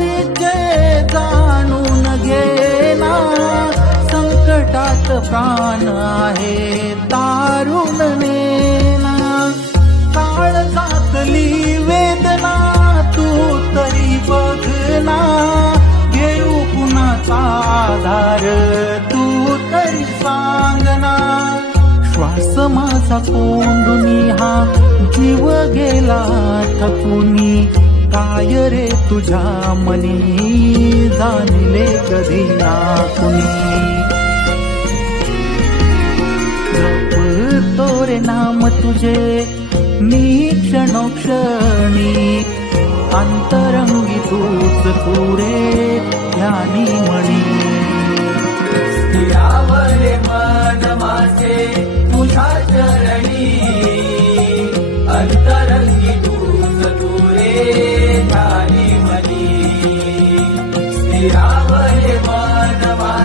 परिचय जाणून घेना, संकटात प्राण आहे तारुण नेना. काळजातली वेदना तू तरी बघना, घेऊ कुणाचा आधार तू तरी सांगना. श्वास माझा कोंडूनी हा जीव गेला थकुनी, काय रे तुझ्या मनी जाणले कधी ना कुणी. जपतो रे नाम तुझे मी क्षणोक्षणी, अंतरंगी तूच तू रे ध्यानी मणी. स्थिरावले मन माझे तुझ्या चरणी, अंतरंगी तूच तू रे ध्यानी मनी. स्थिरावले मन